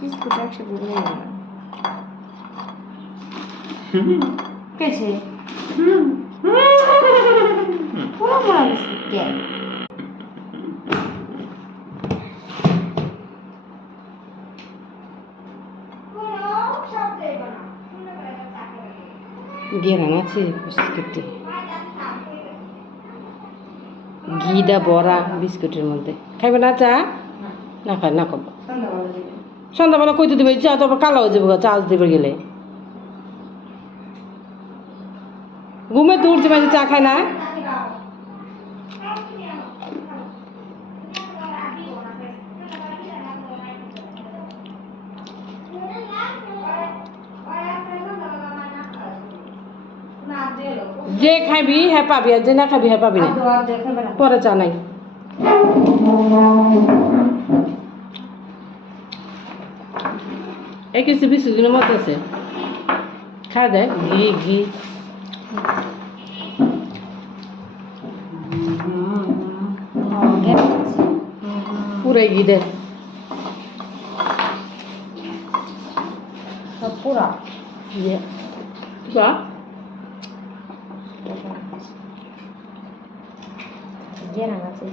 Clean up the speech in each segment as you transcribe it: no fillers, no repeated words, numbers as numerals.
Biscuit একসাথে ভরে গেলাম কেছে পুরো মরা বিস্কুট কে গেরান আছে বিস্কুটে ঘিটা বড়া বিস্কুটের মধ্যে খাইবে না চা না খাই না খাবো সন্ধ্যাবেলা কইতে দেবে চা তো আবার কালো হয়ে যাবে চার্জ দেবে গেলে ঘুমে তো উঠছে মাঝে চা খায় না যে খাবি হ্যাঁ পাবি আর যে না খাবি হ্যাঁ পাবি না পরে চা নাই এই কিছু বিস্কুটের মতো আছে খা দেয় ঘি ঘি পুরাই ঘি দেয় পুরা ইয়ে বা গেরান আছে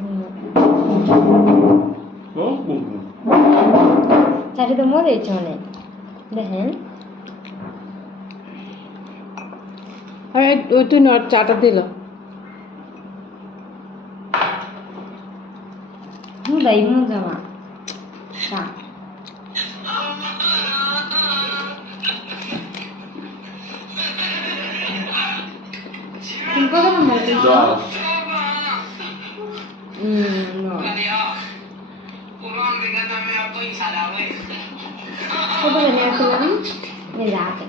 চাটি তো মজা হয়েছে অনেক দেখেন ওই তুই নট চাটা দিল মুদাই মজা মা চা তুমি কত নম্বর দিয়েছো? No. কত জানি আসলাম এই রাতে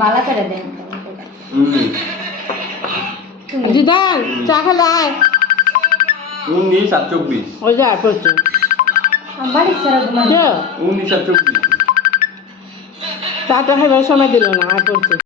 বালা করে দেন দিদান চা খেলে আয় 19 আর 24 ওই যে আর পড়ছে বাড়ি ছাড়া ঘুমানো 19 আর 24 চাটা খাইবার সময় দিল না আর পড়ছে